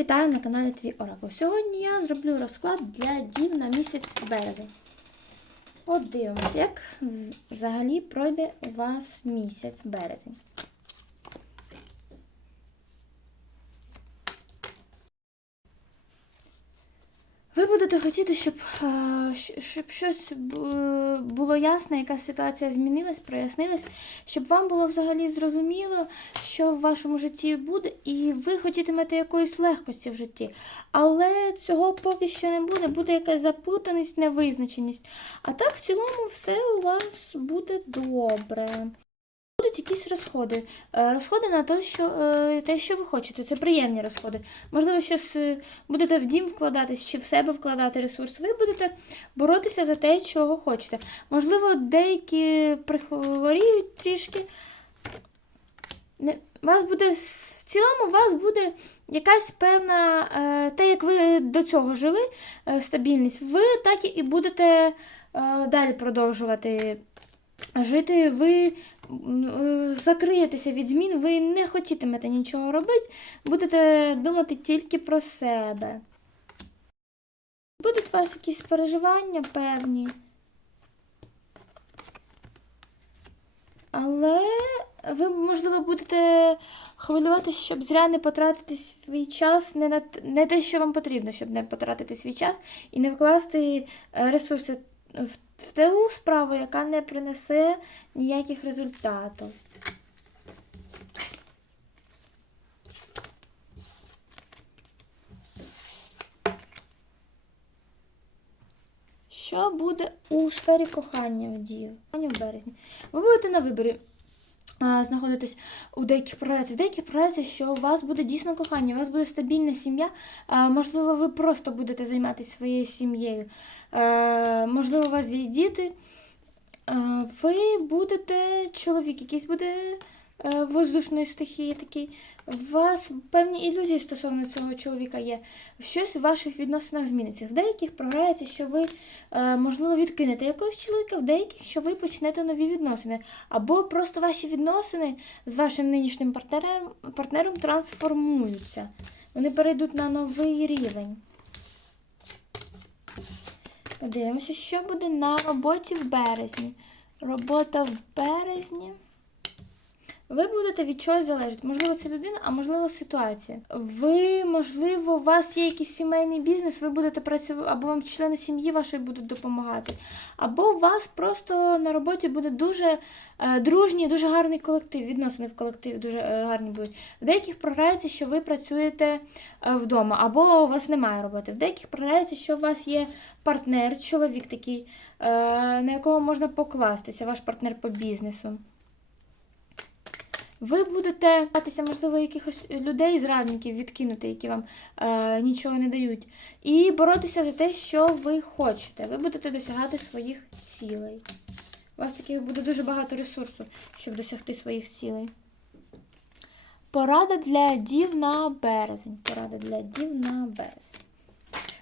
Вітаю на каналі Твій Оракул. Сьогодні я зроблю розклад для дів на місяць березень. От дивимося, як взагалі пройде у вас місяць березень. Ви будете хотіти, щоб, е, щоб щось було ясно, яка ситуація змінилась, прояснилась, щоб вам було взагалі зрозуміло, що в вашому житті буде, і ви хотітимете якоїсь легкості в житті. Але цього поки що не буде, буде якась запутаність, невизначеність. А так, в цілому, все у вас буде добре. Будуть якісь розходи. Е, Розходи на те, що, е, те, що ви хочете. Це приємні розходи. Можливо, щось будете в дім вкладатись чи в себе вкладати ресурс. Ви будете боротися за те, чого хочете. Можливо, деякі прихворіють трішки. Не, вас буде, в цілому, у вас буде якась певна, е, те, як ви до цього жили, стабільність, ви так і будете далі продовжувати жити. Ви е, закриєтеся від змін, ви не хотітимете нічого робити, будете думати тільки про себе. Будуть у вас якісь переживання певні. Але ви, можливо, будете хвилюватися, щоб зря не потратити свій час, не, на, не те, що вам потрібно, щоб не потратити свій час і не вкласти е, ресурси в, ту справу, яка не принесе ніяких результатів. Що буде у сфері кохання в дію? В березні. Ви будете на виборі знаходитись у деяких проєктах. В деяких проєктах, що у вас буде дійсно кохання, у вас буде стабільна сім'я. Можливо, ви просто будете займатися своєю сім'єю. Можливо, у вас є діти. Ви будете чоловік, якийсь буде воздушної стихії такий. У вас певні ілюзії стосовно цього чоловіка є. Щось в ваших відносинах зміниться. В деяких програється, що ви, е, можливо, відкинете якогось чоловіка, в деяких, що ви почнете нові відносини. Або просто ваші відносини з вашим нинішнім партнером, партнером трансформуються. Вони перейдуть на новий рівень. Подивимося, що буде на роботі в березні. Робота в березні. Ви будете від чогось залежати. Можливо, це людина, а можливо, ситуація. Ви, можливо, у вас є якийсь сімейний бізнес, ви будете працювати, або вам члени сім'ї вашої будуть допомагати. Або у вас просто на роботі буде дуже е, дружній, дуже гарний колектив. Відносини в колективі дуже е, гарні будуть. В деяких програється, що ви працюєте е, вдома, або у вас немає роботи. В деяких програється, що у вас є партнер, чоловік такий, е, на якого можна покластися, ваш партнер по бізнесу. Ви будете боятися, можливо, якихось людей, зрадників відкинути, які вам е, нічого не дають, і боротися за те, що ви хочете. Ви будете досягати своїх цілей. У вас таких буде дуже багато ресурсу, щоб досягти своїх цілей. Порада для дів на березень. Порада для дів на березень.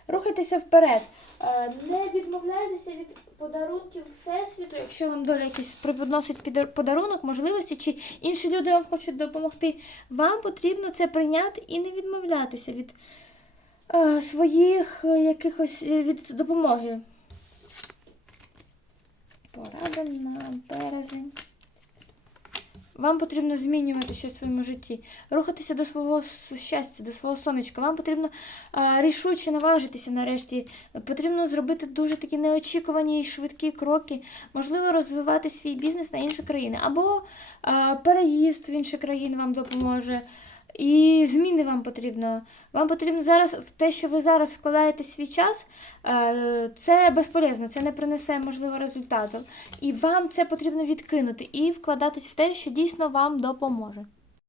Рухайтеся вперед. Е, Не відмовляйтеся від подарунків Всесвіту, якщо вам доля якийсь преподносить подарунок, можливості, чи інші люди вам хочуть допомогти. Вам потрібно це прийняти і не відмовлятися від е, своїх е, якихось е, від допомоги. Порада на березень. Вам потрібно змінювати щось в своєму житті, рухатися до свого щастя, до свого сонечка. Вам потрібно рішуче наважитися нарешті. Потрібно зробити дуже такі неочікувані і швидкі кроки, можливо, розвивати свій бізнес на інші країни, або переїзд в інші країни вам допоможе. І зміни вам потрібно. Вам потрібно зараз в те, що ви зараз вкладаєте свій час, е, це безполезно, це не принесе можливо результату. І вам це потрібно відкинути і вкладатись в те, що дійсно вам допоможе.